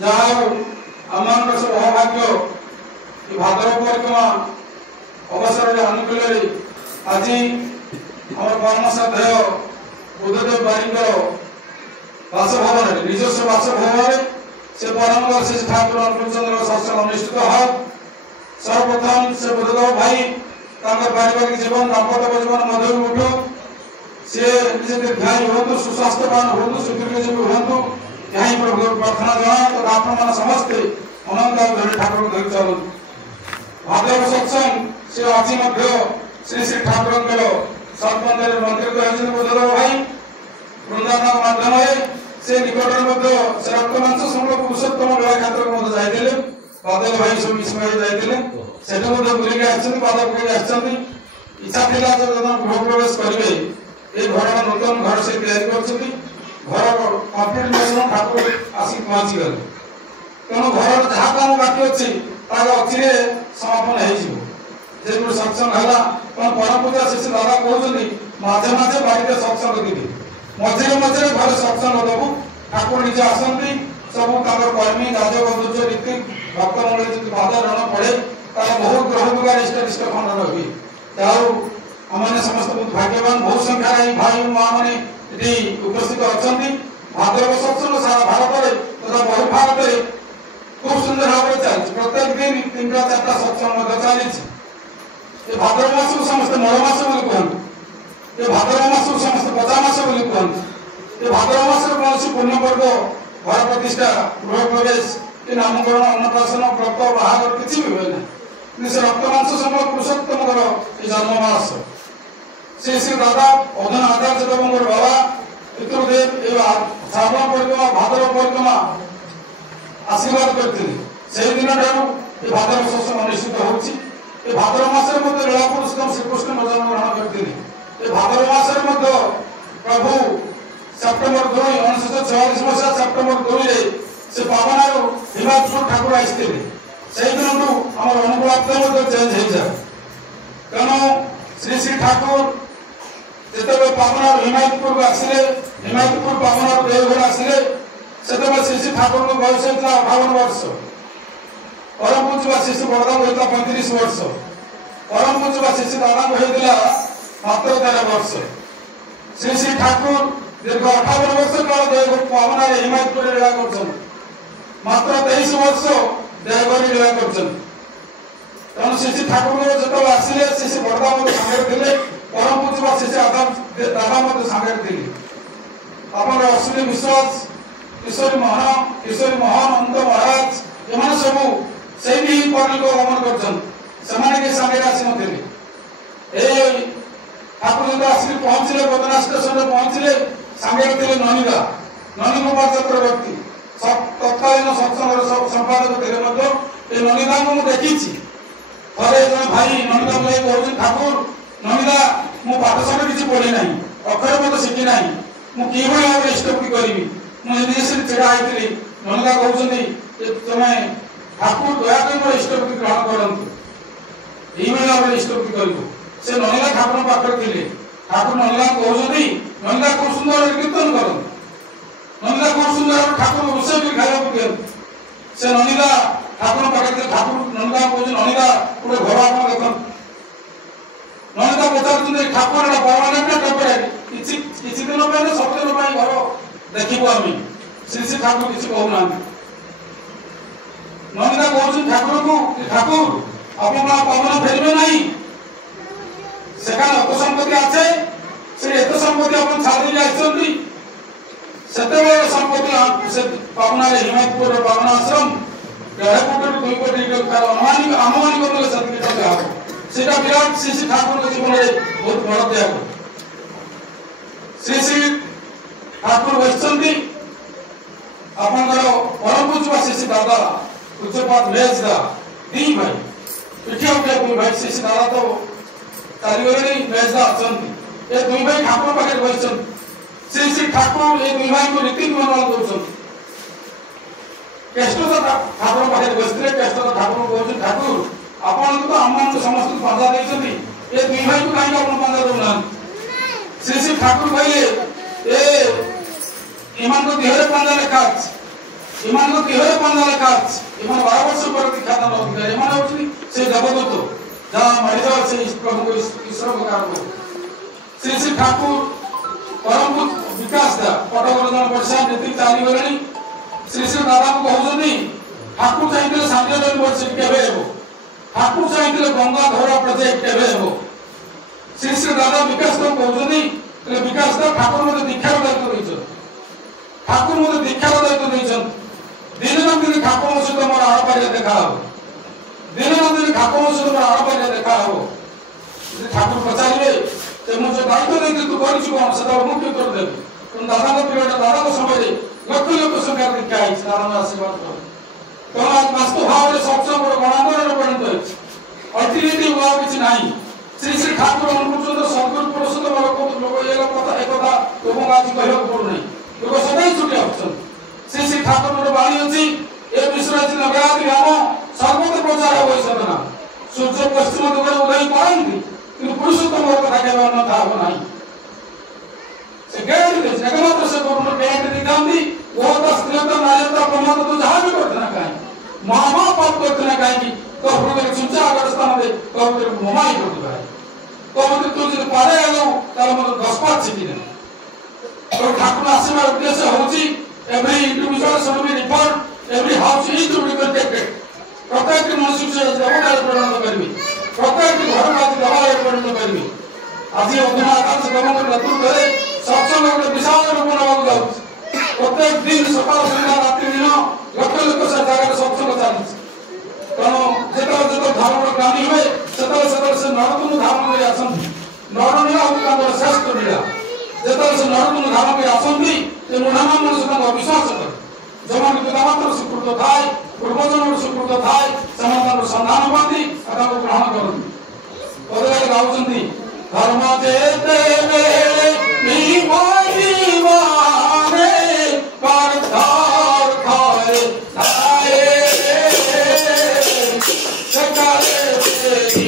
जहाँ आम सब अभाग्य भाद्रव परिक्रमा अवसर अनुकूल आज आम परम श्रद्धेय बुद्धदेव बारिकर बासभवन निजस्व बासभवन से परम श्री ठाकुर अनुकूल सत्संग अनुष्ठित है। सर्वप्रथम से बुद्धदेव भाई पारिवारिक जीवन दाम्पत्य जीवन मधुर उठू से निजे दीर्घायु हूँ सुस्वास्थ्यवान हूँ सुदीर्घजीवी हूँ यही प्रभु प्रार्थना जनाए तो आपण समस्ते अनंत धरी ठाकुर धरी चलु। भाद्रव सत्संग से आज श्री श्री ठाकुर सरपंच मंत्रित होती बुद्धदेव भाई वृंदावन माध्यम से निकट से रक्तमांस संबल पुरुषोत्तम बेला क्षेत्र जाते बादल भाई सब मिश्र जाते से बुलिक पाद पकड़ इच्छा था जो गृह प्रवेश करेंगे ये घर नूतन घर से तैयारी कर घर कम्प्लीट ठाकुर आसिक पहुँची गले तेणु घर जहाँ कम बाकी अच्छी अचिरे समापन हो सत्संग है परम पूजा शिष्य दादा कहते मझे मझे बाड़ी सत्संग देवी मझे मझे घर सत्संग देवु ठाकुर निजे आसती सब कर्मी राजबंधुज रीति भक्त मंडली पाद रण पड़े तार बहुत ग्रह इष्ट खंडन हुए आम समस्त बहुत भाग्यवान बहुत संख्यार भाई माँ मैंने उपस्थित अच्छा भाद्रव सत्संग सारा भारत तथा बहु भारत में खूब सुंदर भाव चलती प्रत्येक दिन 3-4 सत्संग चली भाद्रव मास को समस्त मल मास कहते ये भाद्रव मास को समस्त पचा मास कहते ये भाद्रव मास कौन पुण्य पर्व घर प्रतिष्ठा गृह प्रवेश कि नामकरण अन्नप्राशन व्रत बाहागर किसी भी हुए ना से रक्तमांस संबल पुरुषोत्तम जन्ममास श्री श्री दादा अधन आचार्य देव बाबा पितृदेव श्रावण परिक्रमा भाद्रव परिक्रमा आशीर्वाद करते से दिन ठार भाद्रव सत्संग अनुष्ठित हो भाद्रव मास लीला पुरुषोत्तम श्रीकृष्ण जन्म ग्रहण करते भाद्रव मास प्रभु सेप्टेम्बर 2 1946 मसीहा सेप्टेम्बर 2 से पावनार हिमाचल ठाकुर आसते से दिन आम अनुकूल चेंज हो जाए तेणु श्री श्री ठाकुर जिते पावनार हिमायतपुर आसिले हिमायतपुर पावनार देवघर आसिले से श्री श्री ठाकुर को बयस होता 58 वर्ष परम पूज्य श्री श्री बड़दा होता 35 वर्ष परम पूज्य श्री श्री दादा होता मात्र 13 वर्ष श्री श्री ठाकुर दीर्घ 58 वर्ष काल देवघर पावनार हिमायतपुर लीला कर मात्र 23 वर्ष देवघर लीला कर श्री श्री ठाकुर जो आसिले श्री श्री बड़दा सागर थे परम पूज्य श्री श्री दादा सागर थे आप अश्विनी विश्वास किशोरी मोहन अंत महाराज एम सब से भी परलोक गमन कर सागे आसी ठाकुर जो आसिक पहुंचले बदना स्टेशन में पहुंचले सागे थे ननिदा ननी कुमार चक्रवर्ती तत्कालीन सत्संग संपादक थे ननिदा को देखी थे जन भाई ननिदा कहते ठाकुर ननिदा मु पाठशाला किसी पढ़ी ना अक्षर मत शिखी ना मुझे भाव में इष्टपूर्ति करी मुझे छेड़ा होती ननिदा कहते तुम्हें ठाकुर दयाकर मोर इष्टपूर्ति ग्रहण करूँ यही भाव में इष्टपूर्ति करूँ से ननिदा ठाकुर पाखे थे ठाकुर ननिदा कहते ननिदा खूब सुंदर कीर्तन करूँ ननिदा खूब सुंदर ठाकुर रोषे भी खाया दिखाते से ननिदा ठाकुर पाखे ठाकुर ननिदा कहते ननिदा गोटे घर आप देख ननिदा पचार ठाकुर परमानेंट टेम्परेरी किसी दिन सब दिन घर देखू आम श्री श्री ठाकुर किसी कहना ननिदा कहते ठाकुर को ठाकुर अपना पवन फेरबे नहीं सेखाने अत सम्पत्ति आछे से एत सम्पत्ति अपन छाड़ी जाइछन्ती सेतेबेले सम्पत्ति से पावना हिमायतपुर पावना आश्रम 1.5 कोटी 2 कोटी तार अनुमानिक करले सत्य टका सेटा विराट श्री श्री ठाकुर जीवन में बहुत बड़ त्याग श्री श्री ठाकुर बसचंती आपनकर परम पूज्य श्री श्री दादा पूज्यपाद मेजदा दी भाई पिठिया उठे भाई श्री श्री दादा तो चारिगरे मेजदा अछंती ए दुई भाई ठाकुर पाखे बसचंती श्री श्री ठाकुर ए दुई भाई को रीति नियम दउछन केष्ट तो ठाकुर पाखे बसले केष्ट तो ठाकुर कहते ठाकुर आपण तो आम समस्त पंजा देछंती ए दुई भाई को काहे आपण पंजा दउना श्री श्री ठाकुर कहले ए ईमान को देहरे पंजा लेखा इमान देहरे बंधा लेखा इमान 12 वर्ष पर दीक्षादान अधिकारी इमान होची से देवदूत जहाँ मरिजा से प्रभु को ईश्वर को कार को श्री श्री ठाकुर परम विकास दा पटगर जन वर्षा नीति चाली गलेनी श्री श्री दादा को कहउछनी ठाकुर चाहिए शांति यूनिवर्सिटी केबे हेबो ठाकुर चाहिए गंगा धरा प्रोजेक्ट केबे हेबो श्री श्री दादा विकास को कहउछनी ले विकास दा ठाकुर मते दीक्षा दायित्व दैछन ठाकुर मते दीक्षा दायित्व दैछन दिन न दिन ठाकुर सहित मोर आड़पारिया देखा हो दिन न दिन ठाकुर सहित मोर आड़पारिया देखा हो ठाकुर पचारे ते मु जो दायित्व देती तू करिछु कोन सदा मुख्य कर देबी तुम दादा को पीरियड दादा को समय रे लक्ष लक्ष संख्या दीक्षा है दादा आशीर्वाद करो तो आज वास्तव भाव रे सत्संग और गणांतर रे परिणत है अतिरिक्त हुआ किछ नाही श्री श्री ठाकुर अनुचंद्र सद्गुरु पुरुषोत्तम लोक ये कथा एक कथा लोक आज कहलो पड़ नहीं लोक सदाई छुटे ऑप्शन श्री श्री ठाकुर बाणी अछि ए विश्वराज नगरादि ग्राम सर्वत्र प्रचार होई सदना सूर्य पश्चिम दिगरे उदय करନ୍ତି कि पुरुषोत्तम कथा कहबा न था नाही से गैर दे जगन्नाथ से को पेट दिखांदी वो तो स्त्रीता नायता प्रमाद तो जहां भी करते ना काहे मामा पाप करते ना काहे कि तो हृदय सुचा अगर स्थान दे तो तेरे मोमाई करते है तो मत तू जे पारे आलो तार मत 10 पात छिकी ने तो ठाकुर आशीर्वाद उद्देश्य होची every individual should be referred every house is to be protected प्रत्येक मनुष्य से जवाबदारी प्रदान करबी प्रत्येक घर में जवाबदारी प्रदान करबी आज अधुना आकाश गमन नेतृत्व करे सत्संग के विशाल रूप नबाक जाउ प्रत्येक दिन सकाळ संध्या रात्रि दिन लक्ष लक्ष से जगह सत्संग चालिछ कनो जेतो धर्म ज्ञानी हुए सेतो से नरतम धाम में आसंती नरनिला उनका श्रेष्ठ लीला जेतो से नरतम धाम में आसंती ते मुनामा मनुष्य का विश्वास कर जमान पितामातर सुकृत थाय पूर्वजन सुकृत थाय समाधान संधान बांधी अदा को ग्रहण करती बदले गाउचंती धर्म जेते वेले निवाई वारे पर धार खाए आए सकाले तेरी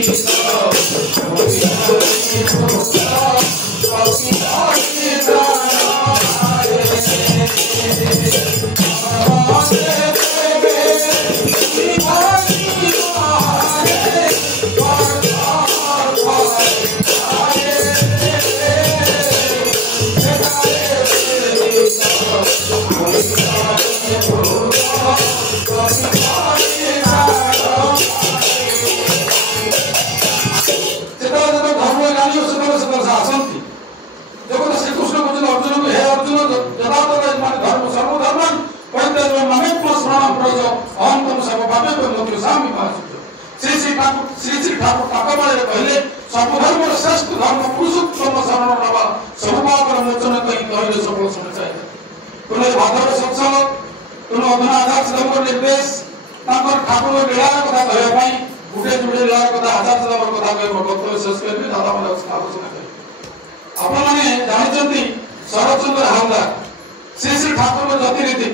श्री श्री ठाकुर पाकमाले कहले सर्वधर्म श्रेष्ठ धर्म पुरुषोत्तम शरण नवा सर्वपापर मोचन कहि कहले सफल समाचार तुने भादर सत्संग तुने अधुना आधार सिद्धम निर्देश तापर ठाकुर लीला कथा कहय पई गुटे जुटे लीला कथा आचार्य सिद्धम कथा कहय भक्त शेष करबी दादा माने आलोचना करे आपण माने जानिचंती शरदचंद्र हालदार श्री श्री ठाकुर ज्योतिरीति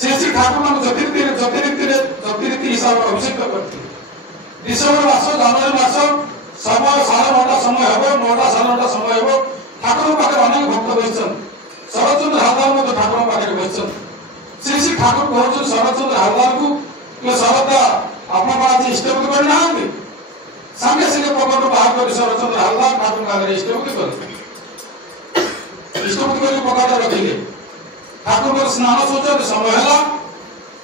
श्री श्री ठाकुर ज्योतिरीति हिसाब अभिषेक करते डिसेम्बर मास जनवरी मास समय 9:30 समय हेबो 9:30 समय हेबो ठाकुर पाखे अनेक भक्त बसिछन शरदचंद्र हालदार मते ठाकुर पाखे बसिछन श्री श्री ठाकुर कहउछन शरदचंद्र हालदार को कि शरदा आपन आज इष्टपति कर नाहंती संगे संगे पकड़ बाहर कर शरदचंद्र हालदार ठाकुर आगे इष्टपति कर इष्टपति कर पकड़ रखिले ठाकुर को स्नान सोच समय है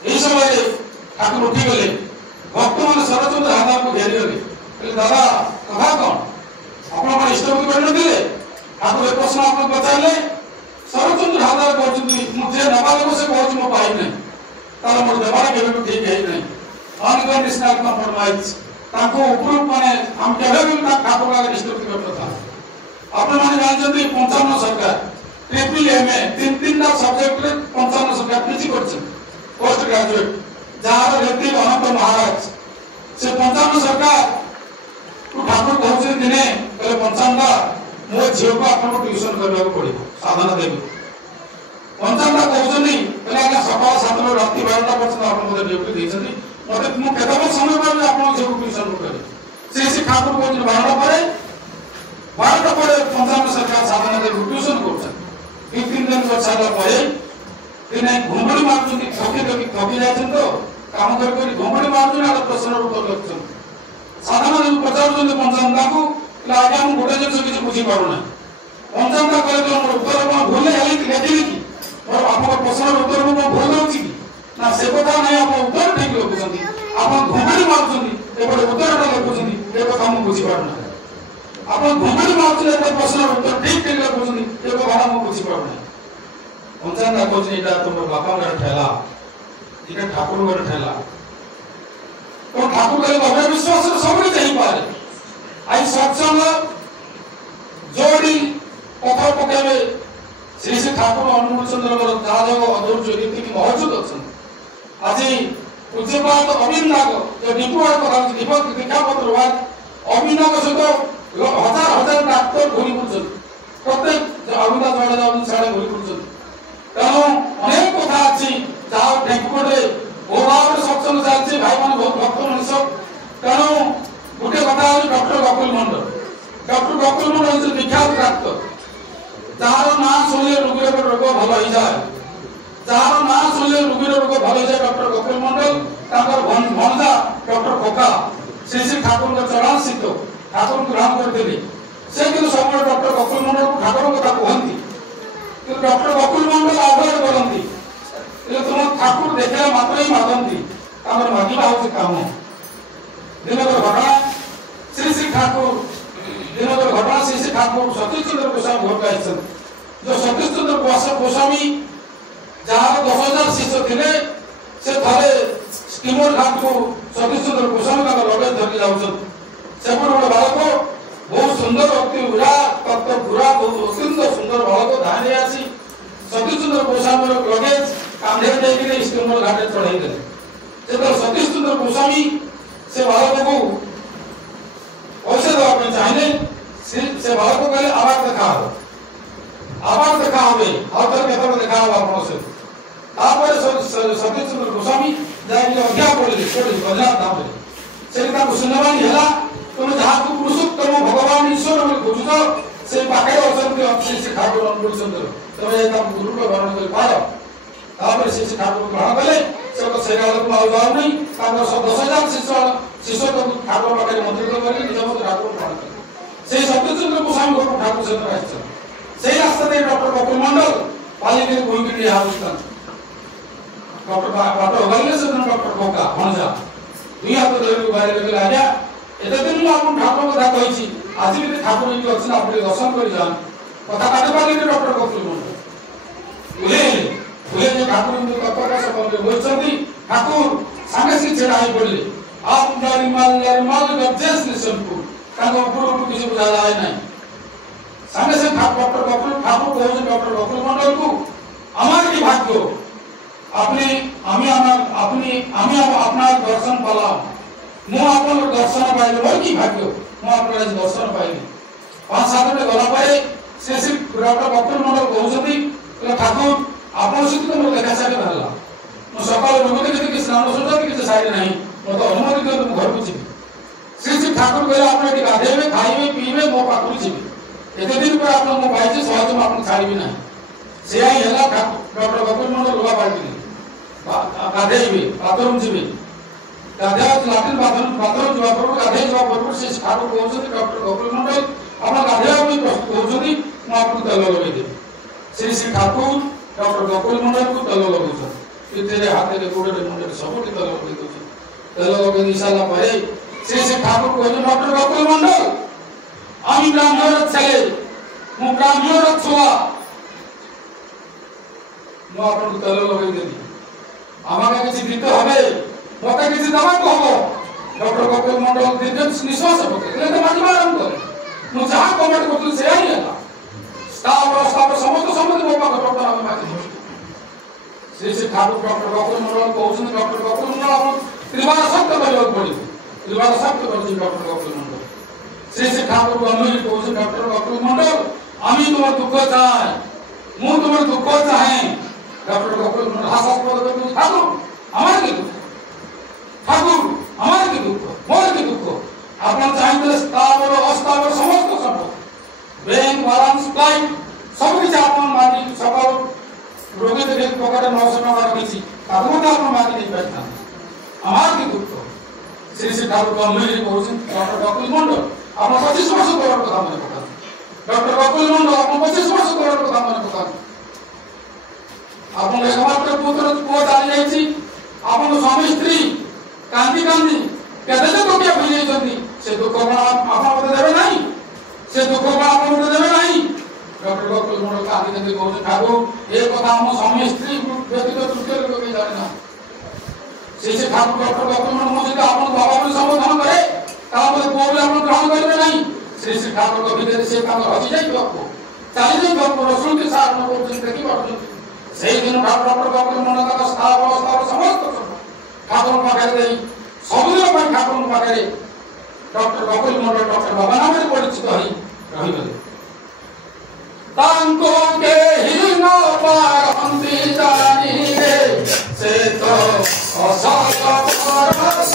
यही समय ठाकुर उठी गले भक्त मान शरदचंद्र हालदार को घेरी गले दादा कथा कौन आप इष्टपति कर ठाकुर प्रश्न आप पचारे शरदचंद्र हालदार कहते मुझे नबालक से कहूँ मो पाई नहीं तार मोर व्यवहार केवे ठीक है नहीं अनकंडीशनल कंप्रोमाइज ताको उपरूप माने हम केवे भी ठाकुर आगे इष्टपति कर प्रथा आप माने जानते 55 सरकार ट्रिपल एमए तीन सब्जेक्ट रे 55 सरकार पीजी करछन पोस्ट ग्रेजुएट जार व्यक्ति अनंत महाराज से 55 सरकार तो ठाकुर कहउछन दिने कहले 55 मो झियो को आपन ट्यूशन करबा को पड़िबो साधना देबो 55 कहउछन नहीं कहले आगे सकाळ 7 रो राति 12टा पर्यंत आपन मते ड्यूटी देछन मते मु केतबो समय पर आपन झियो ट्यूशन करे श्री श्री ठाकुर कहउछन 12टा परे 55 सरकार साधना देबो ट्यूशन करछन 3 दिन पर साला परे दिने घुमड़ी मारुଛନ୍ତି ଠକି ଯାଇଛନ୍ତି ତ କାମ କରି ଘୁମଡ଼ି ମାରୁଛନ୍ତି ଆଉ ପ୍ରଶ୍ନର ଉତ୍ତର ଲେଖୁଛନ୍ତି। ସାଧାରଣ ଲୋକ ପଚାରୁଛନ୍ତି ପଞ୍ଚାମତାକୁ ଆଜ୍ଞା ମୁଁ ଗୋଟେ ଜିନିଷ କିଛି ବୁଝିପାରୁନାହିଁ ପଞ୍ଚାମତା କହିଲେ ମୋର ଉତ୍ତର କ'ଣ ଭୁଲ ଲେଖିଲି କି ମୋର ଆପଣଙ୍କ ପ୍ରଶ୍ନର ଉତ୍ତର ମୁଁ ଭୁଲ ଦେଉଛି କି ନା ସେ କଥା ନାହିଁ ଆପଣ ଉତ୍ତର ଠିକ ଲେଖୁଛନ୍ତି ଆପଣ ଘୁମଡ଼ି ମାରୁଛନ୍ତି ଏପଟେ ଉତ୍ତରଟା ଲେଖୁଛନ୍ତି ଏ କଥା ମୁଁ ବୁଝିପାରୁନାହିଁ ଆପଣ ଘୁମଡ଼ି ମାରୁଛନ୍ତି ଏପଟେ ପ୍ରଶ୍ନର ଉତ୍ତର ଠିକ ଲେଖୁଛନ୍ତି ଏ କଥା ମୁଁ ବୁଝିପାରୁନାହିଁ। ପଞ୍ଚାମତା କହୁଛି ଏଇଟା ତୁମର ବାପାଙ୍କର ଠେଲା এটা ঠাকুরଙ୍କର ঠেলা তো ঠাকুর କହିଲେ ଅଭୟ ବିଶ୍ୱାସରେ ସବୁ କିଛି ହେଇପାରେ ଆଜି ସତ୍ସଙ୍ଗ ଯୋଡ଼ି କଥା ପକେଇବେ ଶ୍ରୀ ଶ୍ରୀ ଠାକୁର ଅନୁକୂଳ ଚନ୍ଦ୍ରଙ୍କର ଯାଦବ ଅଧୈର୍ଯ୍ୟ ଯେତିକି ମହଜୁଦ ଅଛନ୍ତି ଆଜି ପୂଜ୍ୟପାଦ ଅବିନ୍ଦାଗ ଯେ ଡିପୁଆର କଥା ହେଉଛି ଦୀପକ ଦୀକ୍ଷାପତ୍ର ବାଦ ଅବିନ୍ଦାଗ ସହିତ ହଜାର ହଜାର ଡାକ୍ତର ଘୁରି ବୁଲୁଛନ୍ତି ପ୍ରତ୍ୟେକ ଅବିନ୍ଦା ଯୁଆଡ଼େ ଯାଉଛନ୍ତି ସିଆଡ଼େ ଘୁରି ବୁଲୁଛନ୍ତି ତେଣୁ ଅନେକ କଥା ଅଛି ଯାହା ଢେଙ୍କୁପଟେ ଓଭାବରେ ସତ୍ସଙ୍ଗ ଚାଲିଛି ଭାଇମାନେ ବହୁତ ଭକ୍ତ ମଣିଷ ତେଣୁ ଗୋଟିଏ କଥା ହେଉଛି ଡକ୍ଟର ଗକୁଲ ମଣ୍ଡଳ ଡକ୍ଟର ଗକୁଲ ମଣ୍ଡଳ ହେଉଛି ବିଖ୍ୟାତ ଡାକ୍ତର ଯାହାର ନାଁ ଶୁଣିଲେ ରୋଗୀର ରୋଗ ଭଲ ହେଇଯାଏ ଯାହାର ନାଁ ଶୁଣିଲେ ରୋଗୀର ରୋଗ ଭଲ ହେଇଯାଏ ଡକ୍ଟର ଗକୁଲ ମଣ୍ଡଳ ତାଙ୍କର ଭଣଜା ଡକ୍ଟର ଖୋକା ଶ୍ରୀ ଶ୍ରୀ ଠାକୁରଙ୍କ ଚରଣାସ୍ଥିତ ଠାକୁରଙ୍କୁ ଗ୍ରହଣ କରିଥିଲେ ସେ କିନ୍ତୁ ସବୁବେଳେ ଡକ୍ଟର ଗକୁଲ ମଣ୍ଡଳକୁ ଠାକୁରଙ୍କ କଥା କୁହନ୍ତି କିନ୍ତୁ ଡକ୍ଟର ଗକୁଲ ମଣ୍ଡଳ ଅଭୟ କରନ୍ତି तुम ठाकुर देखा मात्र ही मागंती मागिबा हूँ कम दिनकर घटना श्री श्री ठाकुर दिनकर घटना श्री श्री ठाकुर सतीश चंद्र गोस्वामी घर का जो सतीश चंद्र गोस्वामी जहाँ 10,000 शिष्य थे से थे स्टीमर घाट को सतीश चंद्र गोस्वामी का लगेज धरिकी जाऊँ सेपट गोटे बालक बहुत सुंदर अति उड़ा तत्व पूरा बहुत अत्यंत सुंदर बालक धानी आसी सतीश चंद्र गोस्वामी लगेज कांधे देकर स्टीमर घाटे चढ़ाई देते जब सतीश चंद्र गोस्वामी से बालक को पैसा देवाई चाहिए से बालक कहले आवाज देखा हो आउथर केत देखा हो आप सतीश चंद्र गोस्वामी जाकि अज्ञा पड़े बद्रीनाथ धाम से सुनवानी है तुम जहाँ को पुरुषोत्तम भगवान ईश्वर खोजुच से पाखे अच्छे से ठाकुर अनुकूल चंद्र तुम गुरु ग्रहण कर पार श्री श्री ठाकुर ग्रहण कले से जाऊ नहीं 10,000 शिष्य ठाकुर पाखे मंत्रित कर ठाकुर ग्रहण कले से सतीश चंद्र गोस्वामी घर ठाकुर चंद्र से रास्ता डॉक्टर गकुल मंडल पालिके कोई डॉक्टर बाटर होगाले से डॉक्टर खोका भणजा दुई हाथ धरि बाहर लगे आज्ञा एते दिन मु आपन ठाकुर कथा कहिछि आज भी ठाकुर जी अछि आप दर्शन करि जान कथा काटे पाले डॉक्टर गकुल मंडल बुले जे ठाकुर जी कथा सब बोलछथि ठाकुर संगे से छेड़ा ही पड़ले आप नरिमाल गजेस निसनपुर ताको ऊपर किसी बुझा जाए नहीं संगे से डॉक्टर गकुल ठाकुर कहउछ डॉक्टर गकुल मंडल को আমার কি ভাগ্য আপনি আমি আপনার দর্শন পালাম মু আপনার দর্শন পাইলে মোর কি ভাগ্য মু আপনার দর্শন পাইলি 5-7 গলা পরে সে শ্রী ডক্টর গকুল মন্ডল কହୁଛନ୍ତି ঠাকুর আপনার সহিত মোর দেখা সাক্ষাৎ হলা মু সকাল রোগ দেখি স্নান সুযোগ কিছু সাইড নাই মতো অনুমতি দিও মু ঘরକୁ ଯିବି শ্রী শ্রী ঠাকুর কইলে আপনি এটি গাধেবে খাইবে পিইবে মো পাখରୁ ଯିବି এতে দিন পর আপনি মো পাইছে সহজ মু আপনি ছাড়িবি না से आई हला डॉक्टर गकुल मंडल लुगा पार्टी गाधेइबे बाथरूम जिबे गाधे लाटिन बाथरूम जवा पर गाधे जवा पर से ठाकुर कहउछथि डॉक्टर गकुल मंडल आपन गाधे भी प्रस्तुत होउछथि मु आपन तेल लगे दे श्री श्री ठाकुर डॉक्टर गकुल मंडल को तेल लगउछथि इतेरे हाथे रे गोडे मुंडे सबटी तेल लगे दउछथि तेल लगे दिसाला परे श्री श्री ठाकुर कहउछ डॉक्टर गकुल मंडल आमी ब्राह्मण छले मु ब्राह्मण छुआ मु आपन तेल लगे देबी आमाके किछि दिते हबे मते किछि दबा को हबो डॉक्टर गकुल मंडल दिते निश्वास पके ले माटी मारम करे मु जहा कमेंट करतु से आई हला स्टाफ समस्त मो पाक डॉक्टर हम माटी श्री श्री ठाकुर डॉक्टर गकुल मंडल कहउछन डॉक्टर गकुल मंडल आपन त्रिवार सत्य करियो पड़ी त्रिवार सत्य करछि डॉक्टर गकुल मंडल श्री श्री ठाकुर अनुई कहउछन डॉक्टर गकुल मंडल आमी तुमर दुख चाहे मु तुमर दुख चाहे डॉक्टर गकुल मंडल हास्यास्पद करते ठाकुर हमारे के दुख मोर के दुख आपन चाहिए स्थावर अस्थावर समस्त संपत्ति बैंक बैलेंस फ्लाइट सब किछ आपन माटी सकाल रोगी देखे प्रकार पाखे 900 टका रखी मांगी नहीं पारि आमार कि दुख श्री श्री ठाकुर गंभीर डॉक्टर बकुल मंडल आप 25 वर्ष करोड़ कथा मन पका डॉक्टर बकुल मंडल आप 25 वर्ष करोड़ कथा मन पका आप एकमात्र पुत्र पुओ चली जाइए आप स्वामी स्त्री कांदी कांदी केते दुख के भूल जाइए से दुख आप देवे ना से दुख आप देवे ना डॉक्टर बकुल मंडल कांदी कांदी कहते ठाकुर ये कथा आम स्वामी स्त्री व्यतीत तृतीय लोक के जाने ना से ठाकुर डॉक्टर बकुल मंडल मो सहित आप बाबा बोली संबोधन करे पुओ भी आप ग्रहण करेंगे नहीं श्री श्री ठाकुर को भीतर से हसी जाइए आपको चली जाइए रसुन के सार देखी पार्टी से दिन डॉक्टर बकुल मंडल का स्थान अवस्था समस्त ठाकुर पाखे सबुदिन ठाकुर पाखे डॉक्टर बकुल मंडल डॉक्टर बाबा नाम परिचित रही तांको के ही न पारंती जानी रे से तो असत परस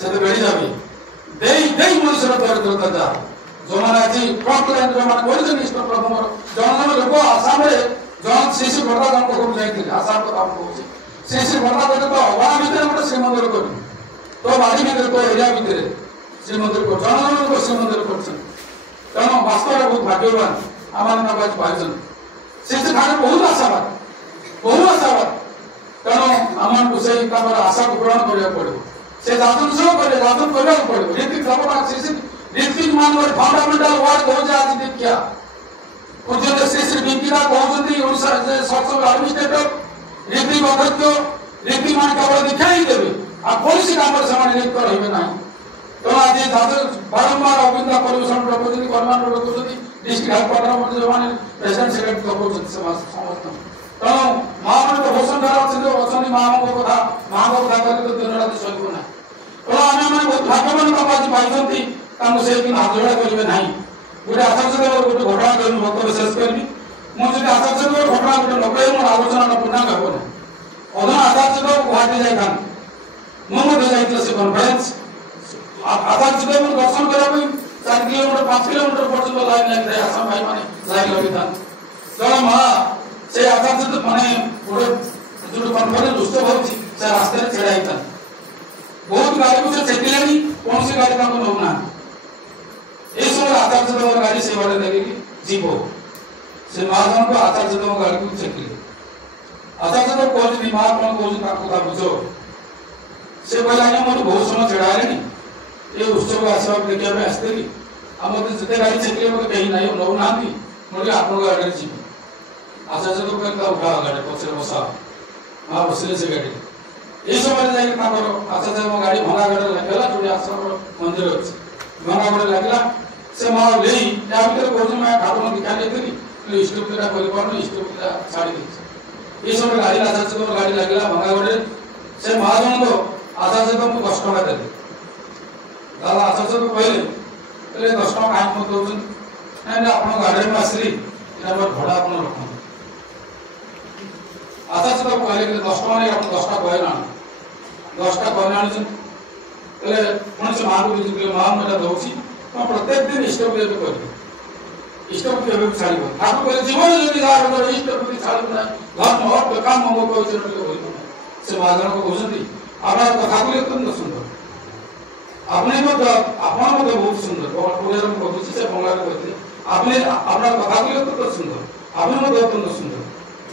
से तो बेड़ी जाबे देई मनुष्य दरिद्रता जा जो मैंने आज फ्रंट लाइन जो मैंने कोई इष्ट प्रथम जन लोक आसाम जन श्री बड़ा जन को जाइए आसाम को कौन श्री बड़ा कहते तो अगणा भितर गोटे श्रीमंदिर कर तो बाड़ी भितर तो एरिया भितर श्रीमंदिर कर जन लोक श्रीमंदिर कर तेणु वास्तव बहुत भाग्यवान आम आज पाई श्री खाने बहुत आशावाद तेणु आम से आशा को पूरण करा पड़ो से शासन सब करें शासन करने पड़ो ऋतिक ऋतिक मान फंडामेंटाल वर्ड कौन आज दीक्षा पूज्य श्री श्री बिंकिरा कहते सत्संग एडमिनिस्ट्रेटर ऋतिक अध्यक्ष ऋतिक मान केवल दीक्षा ही देवे आ कौन काम से लिप्त रही ना तेणु आज बारंबार अभिज्ञता परिवेशन रखुच्च कर्मांड रखुच्च डिस्ट्रिक्ट हेडक्वार्टर जो मैंने प्रेसिडेंट सेक्रेटरी रखुच्च समस्त तेणु माँ मैंने तो वसुंधरा अच्छा माँ कथा माँ कथा कहते दिन राति सहू ना तेणु आम मैंने बहुत भाग्यवान आज पाई से हाथ जोड़ा करेंगे ना गोटे आचार्य गोटे घटना करी वक्तव्य शेष करी मुझे आचार्य घटना गोटे नकल मोर आलोचना पूर्णांग हे ना अधुना आचार्य गुवाहाटी जाता मुझे से कन्फरेन्स आचार्य दर्शन करने 4 किलोमीटर 5 किलोमीटर पर्यटन लाइन लगे आसाम भाई मैंने लाइन लगे जन माँ से आचार्य मैंने गोटे जो कन्फरेन्स उत्सव हो रास्तार छेड़ा बहुत गाड़ी को से चेकिले कौन सी गाड़ी नौना ये समय आचार्य गाड़ी से बारे लगे जीव से महाजन को आचार्य गाड़ी को चेकिले आचार्य कहते माँ कौन कथा बुझ से कहला आज्ञा मुझे बहुत समय छेड़ा ये उत्सव आसवा देखा आसती आ मत जिते गाड़ी चेकिले मत कहीं ना नौना मुझे आप गाड़ी जी आचार्य तो कहता उठा गाड़ी पचे बसा माँ बसले से गाड़ी ये समय जाकर आचार्य गाड़ी भंगा गाड़ी लगे जो आश्रम मंदिर अच्छे भंगा गाड़ी लगे से माँ ले भर कहूँ मैं ठाकुर दीक्षा नहीं इष्ट पूजा कर इष्ट पूजा छाड़ी ये समय गाड़ी आचार्य गाड़ी लगे भंगा गाड़ी से महाजन को आचार्य को 10 टका देते दादा आचार्य को कहले 10 टका कहीं मत दौन ना आप गाड़ी में आसली भड़ा आप रखते आचार्य को कहले 10 टका नहीं आप 10 टका कहना 10 टका कहना आने पुणी से माँ को माँ मुझे दूसरी मैं प्रत्येक दिन इष्ट पूजा भी करी इष्ट पूजा भी छाड़ ठाकुर कहले जीवन जदि इष्ट पूजा छाड़ू ना धर्म अर्थ काम मम कह से महाजन को कहते आप कथा को अत्यंत सुंदर आपने बहुत सुंदर पूजा कहूँ से बंगाल कहते आपने अपना कथा को अत्यंत सुंदर आपने अत्यंत सुंदर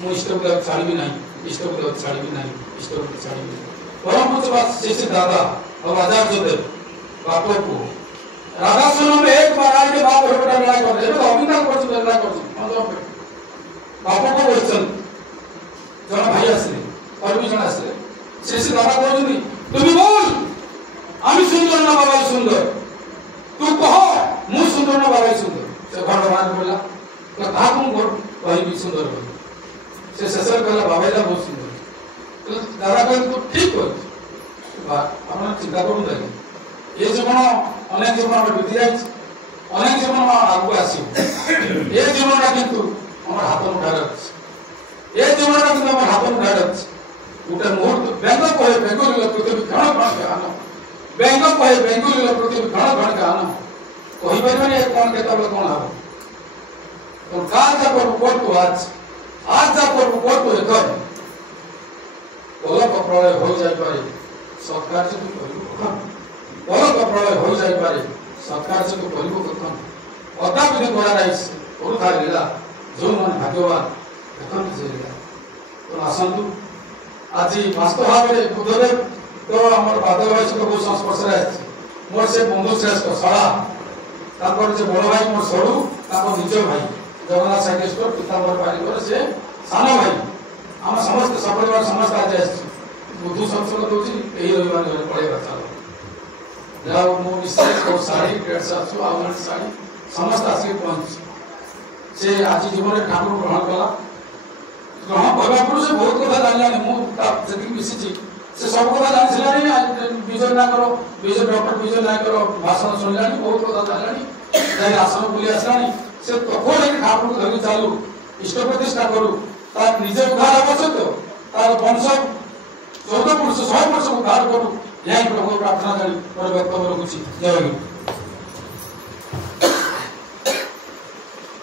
मुझे इष्ट पूजा छाड़ी ना इष्ट पूजा छाड़ी ना इष्ट पूजा छाड़ी परम पूज्य श्री दादा और आचार्य देव बाप को राधा सुनो में एक बार आके बाप को लड़ाई कर दे तो अभिनव कर लड़ाई कर बाप को क्वेश्चन जन भाई आसले और भी जन आसले श्री दादा कहते तुम बोल आमी सुंदर ना बाबा सुंदर तू कह मु सुंदर ना बाबा सुंदर से घर मान बोला तो कहा तुम वही भी सुंदर हो से ससुर कहला बाबा दा बहुत सुंदर तो दादा कहते तो ठीक हो अपना चिंता करूँ लगे ये जीवन अनेक जीवन बीती जाए अनेक जीवन आगे आसो ये जीवन किंतु हमारे हाथ उठार अच्छे ये जीवन किंतु हमारे हाथ उठार अच्छे गोटे मुहूर्त व्यंग कहे बेंगुली पृथ्वी घण घण के आन व्यंग कहे बेंगुली पृथ्वी घण घण के आन कहीपर कौन केत कौन हम तो गाँ जा कर कोर्ट को आज जा कर कोर्ट को एक पलक प्रलय हो जाए सरकार से पलक प्रलय हो जाए सरकार से कथन अदा विधि करा लीला जो मैंने भाग्यवान देखते से लीला तो आसतु आज वास्तव भाव में बुद्धदेव तो आम बादल भाई सहित बहुत संस्पर्श मोर से बंधु श्रेष्ठ शला से बड़ भाई मोर सड़ू निज भाई जगन्नाथ साइकेश्वर पीताम्बर पारिकर से सान भाई आम समस्त सपरिवार समस्त आज आस बुद्धू सत्संग दूसरी यही रविवार घर पड़ेगा चलो जहाँ मो निश्चय शाढ़ी ड्रेस आसू आउ शाढ़ी समस्त आसिक पहुंच से आज जीवन में ठाकुर ग्रहण कला ग्रहण करने पर से बहुत कथा जान मुझे मिशी से सब कथा जानी विजय नायक विजय डॉक्टर विजय नायक भाषण शुणिला बहुत कथा जानी आश्रम बुली आसला से तक ठाकुर धरी चालू इष्ट प्रतिष्ठा करू तार निजे उद्धार आवश्यक तार वंश 14 पुरुष 100 वर्ष उद्धार करू यही प्रभु प्रार्थना करी और वक्तव्य रखुଛି। जय गुरु।